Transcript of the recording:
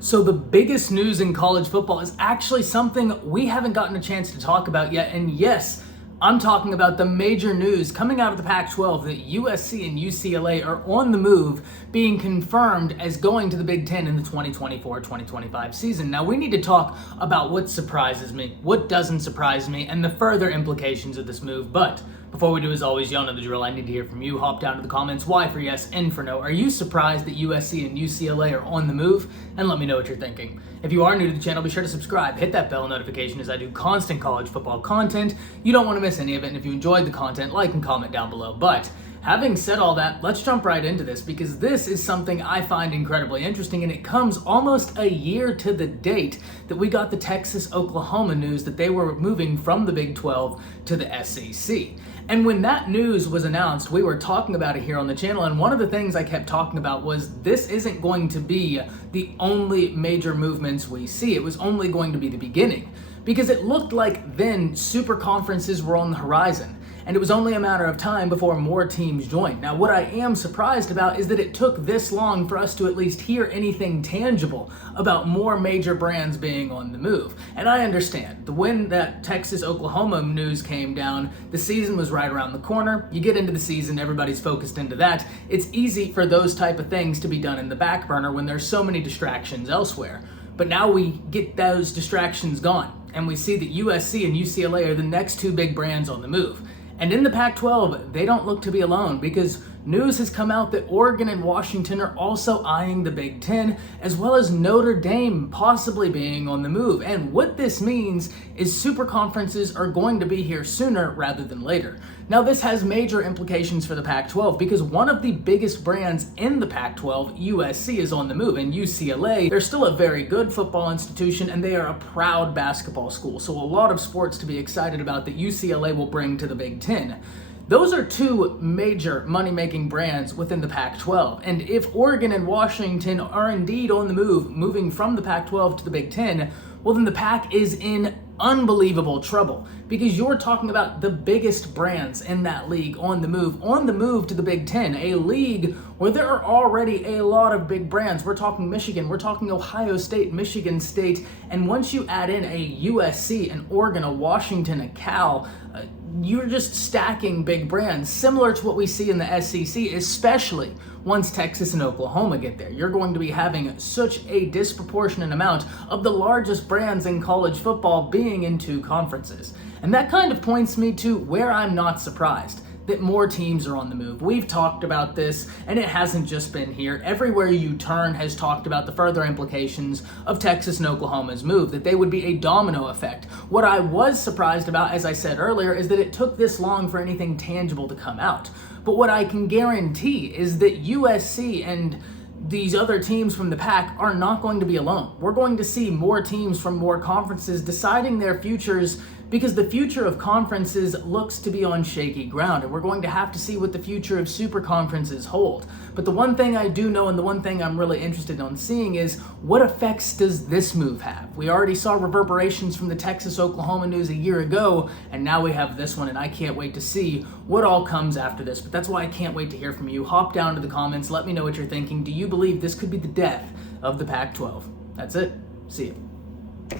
So the biggest news in college football is actually something we haven't gotten a chance to talk about yet. And yes, I'm talking about the major news coming out of the Pac-12 that USC and UCLA are on the move, being confirmed as going to the Big 10 in the 2024-2025 season. Now we need to talk about what surprises me, what doesn't surprise me, and the further implications of this move. But before we do, as always, y'all know the drill. I need to hear from you. Hop down to the comments. Y for yes, N for no. Are you surprised that USC and UCLA are on the move? And let me know what you're thinking. If you are new to the channel, be sure to subscribe. Hit that bell notification as I do constant college football content. You don't want to miss any of it. And if you enjoyed the content, like and comment down below. But having said all that, let's jump right into this because this is something I find incredibly interesting, and it comes almost a year to the date that we got the Texas-Oklahoma news that they were moving from the Big 12 to the SEC. And when that news was announced, we were talking about it here on the channel, and one of the things I kept talking about was this isn't going to be the only major movements we see. It was only going to be the beginning, because it looked like then super conferences were on the horizon, and it was only a matter of time before more teams joined. Now, what I am surprised about is that it took this long for us to at least hear anything tangible about more major brands being on the move. And I understand, when that Texas-Oklahoma news came down, the season was right around the corner. You get into the season, everybody's focused into that. It's easy for those type of things to be done in the back burner when there's so many distractions elsewhere. But now we get those distractions gone, and we see that USC and UCLA are the next two big brands on the move. And in the Pac-12, they don't look to be alone, because news has come out that Oregon and Washington are also eyeing the Big 10, as well as Notre Dame possibly being on the move. And what this means is super conferences are going to be here sooner rather than later. Now, this has major implications for the Pac-12 because one of the biggest brands in the Pac-12, USC, is on the move. And UCLA, they're still a very good football institution, and they are a proud basketball school. So a lot of sports to be excited about that UCLA will bring to the Big 10. Those are two major money-making brands within the Pac-12. And if Oregon and Washington are indeed on the move, moving from the Pac-12 to the Big 10, well, then the Pac is in unbelievable trouble, because you're talking about the biggest brands in that league on the move to the Big 10, a league where there are already a lot of big brands. We're talking Michigan, we're talking Ohio State, Michigan State, and once you add in a USC, an Oregon, a Washington, a Cal, you're just stacking big brands, similar to what we see in the SEC, especially once Texas and Oklahoma get there. You're going to be having such a disproportionate amount of the largest brands in college football being in two conferences. And that kind of points me to where I'm not surprised that more teams are on the move. We've talked about this, and it hasn't just been here. Everywhere you turn has talked about the further implications of Texas and Oklahoma's move, that they would be a domino effect. What I was surprised about, as I said earlier, is that it took this long for anything tangible to come out. But what I can guarantee is that USC and these other teams from the Pac are not going to be alone. We're going to see more teams from more conferences deciding their futures, because the future of conferences looks to be on shaky ground, and we're going to have to see what the future of super conferences hold. But the one thing I do know, and the one thing I'm really interested in seeing, is what effects does this move have? We already saw reverberations from the Texas-Oklahoma news a year ago, and now we have this one, and I can't wait to see what all comes after this. But that's why I can't wait to hear from you. Hop down to the comments, let me know what you're thinking. Do you believe this could be the death of the Pac-12? That's it. See you.